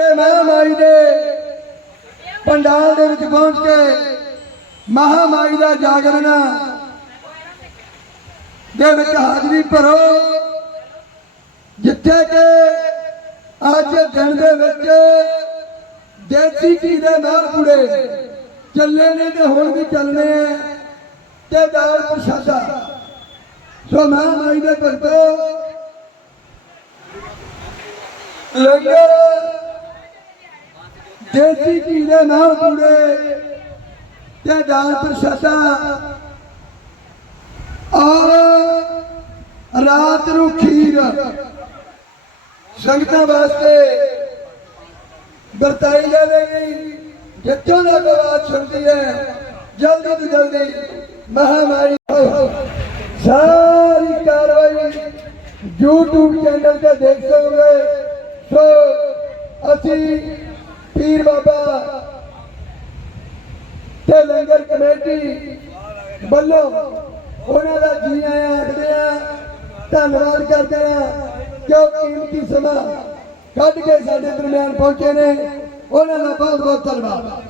ਕਿ ਮਹਾਮਾਈ ਦੇ ਪੰਡਾਲ ਦੇ ਵਿੱਚ ਪਹੁੰਚ ਕੇ ਮਹਾਮਾਈ ਦਾ ਜਾਗਰਣ ਦੇ ਵਿੱਚ ਹਾਜ਼ਰੀ ਭਰੋ। ਜਿੱਥੇ ਕਿ ਅੱਜ ਦਿਨ ਦੇ ਵਿੱਚ ਦੇਸੀ ਘੀ ਦੇ ਨਾਲ ਪੂੜੇ ਚੱਲੇ ਨੇ ਤੇ ਹੁਣ ਵੀ ਚੱਲਣੇ ਆ ਤੇ ਦਾਲ ਪ੍ਰਸ਼ਾਦਾ। ਸੋ ਮਹਾਮਾਈ ਦੇ ਭਗਤੋ, ਲੰਗਰ ਦੇਸੀ ਘੀ ਦੇ ਨਾਲ ਪੂੜੇ ਤੇ ਦਾਲ ਪ੍ਰਸ਼ਾਦਾ ਔਰ ਰਾਤ ਨੂੰ ਖੀਰ ਸੰਗਤਾਂ ਵਾਸਤੇ ਵਰਤਾਈ ਜਾਵੇਗੀ। ਜਿੱਥੋਂ ਦਾ ਆਵਾਜ਼ ਸੁਣਦੀ ਹੈ, ਜਲਦੀ ਤੋਂ ਜਲਦੀ ਮਹਾਮਾਰੀ ਸਾਰੀ ਕਾਰਵਾਈ YouTube ਚੈਨਲ ਤੇ ਦੇਖ ਸਕੋਗੇ। ਸੋ ਅਸੀਂ ਪੀਰ ਬਾਬਾ ਤੇ ਲੰਗਰ ਕਮੇਟੀ ਵੱਲੋਂ ਉਹਨਾਂ ਦਾ ਜੀ ਆਇਆਂ ਆਖਦੇ ਆ, ਧੰਨਵਾਦ ਕਰਦੇ ਆ ਕਿ ਉਹ ਕੀਮਤੀ ਸਮਾਂ ਕੱਢ ਕੇ ਸਾਡੇ ਦਰਮਿਆਨ ਪਹੁੰਚੇ ਨੇ। ਉਹਨਾਂ ਦਾ ਬਹੁਤ ਬਹੁਤ ਧੰਨਵਾਦ।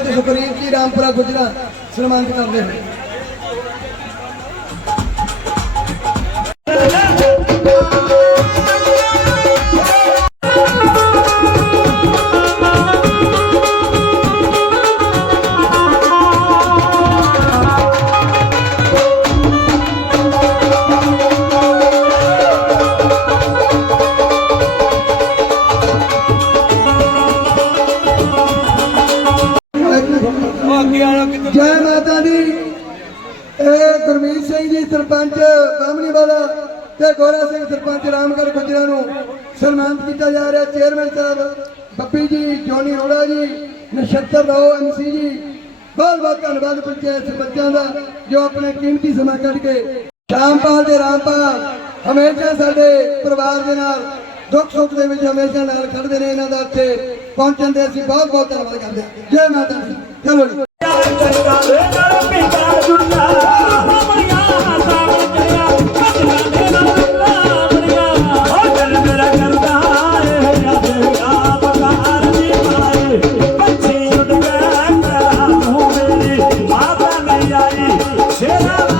ਤੇ ਸਰਪੰਚ ਸੁਖਰੀਤ ਜੀ ਰਾਮਪੁਰਾ ਗੁਜਰਾ ਸਨਮਾਨਿਤ ਕਰਦੇ ਹੋਏ। ਸਰਪੰਚ ਬਾਮਣੀ ਵਾਲਾ ਤੇ ਗੋਰਾ ਸਿੰਘ ਸਰਪੰਚ ਰਾਮਗੜ ਗੁਜਰਾ ਨੂੰ ਸਨਮਾਨਿਤ ਕੀਤਾ ਜਾ ਰਿਹਾ। ਚੇਅਰਮੈਨ ਸਾਹਿਬ ਬੱਪੀ ਜੀ, ਜੋਨੀ ਰੋੜਾ ਜੀ, ਨਛੱਤਰ ਰਾਓ ਐਮਸੀ ਜੀ, ਬਹੁਤ ਬਹੁਤ ਧੰਨਵਾਦ ਪੰਚਾਇਤ ਸਰਪੰਚਾਂ ਦਾ ਜੋ ਆਪਣੇ ਕੀਮਤੀ ਸਮਾਂ ਕੱਢ ਕੇ ਸ਼ਾਮਪਾਲ ਤੇ ਰਾਮਪਾਲ ਹਮੇਸ਼ਾ ਸਾਡੇ ਪਰਿਵਾਰ ਦੇ ਨਾਲ, ਦੁੱਖ ਸੁੱਖ ਦੇ ਵਿੱਚ ਹਮੇਸ਼ਾ ਨਾਲ ਖੜਦੇ ਨੇ ਇਹਨਾਂ ਦਾ ਇੱਥੇ ਪਹੁੰਚਣ ਦੇ ਅਸੀਂ ਬਹੁਤ ਬਹੁਤ ਧੰਨਵਾਦ ਕਰਦੇ ਹਾਂ। ਜੈ ਮਾਤਾ ਦੀ। ਚਲੋ ਜੀ। ਸ਼ੇਰਾ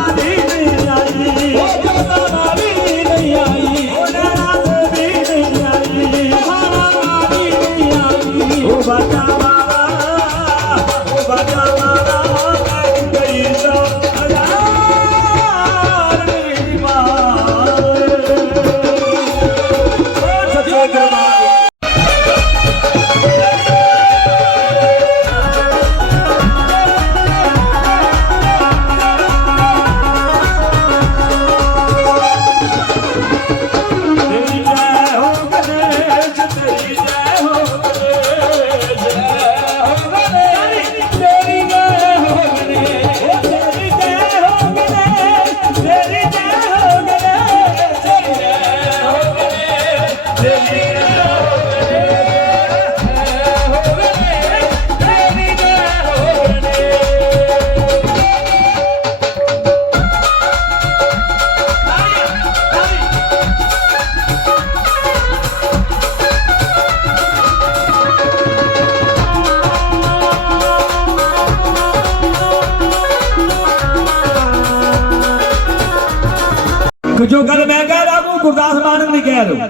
ਕਿ ਜੋ ਗੱਲ ਮੈਂ ਕਹਿ ਰਹਾ ਉਹ ਗੁਰਦਾਸ ਮਾਨ ਨਹੀਂ ਕਹਿ ਰਿਹਾ।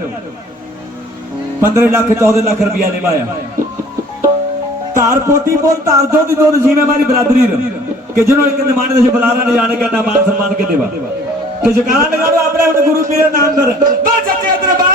15 ਲੱਖ 14 ਲੱਖ ਰੁਪਇਆ ਨਿਭਾਇਆ ਧਾਰ ਪੋਤੀ ਬੋਲ ਧਾਰ ਦੋ ਦੀ ਦੋ ਨਸੀਬ ਮਾਰੀ ਬਰਾਦਰੀ ਰ ਕਿ ਜਿਹਨੂੰ ਇੱਕ ਨਿਮਾਣੇ ਦੇ ਬੁਲਾਰਾ ਨੇ ਜਾਣ ਕਰਨਾ ਮਾਨ ਸਨਮਾਨ ਕੇ ਦੇਵਾ ਤੇ ਜਕਾਰਾ ਲਗਾ ਆਪਣੇ ਆਪਣੇ ਗੁਰੂ ਪੀਰ ਨਾਮ ਦਰ ਬਾ ਸੱਚੇ ਦਰਬਾਰ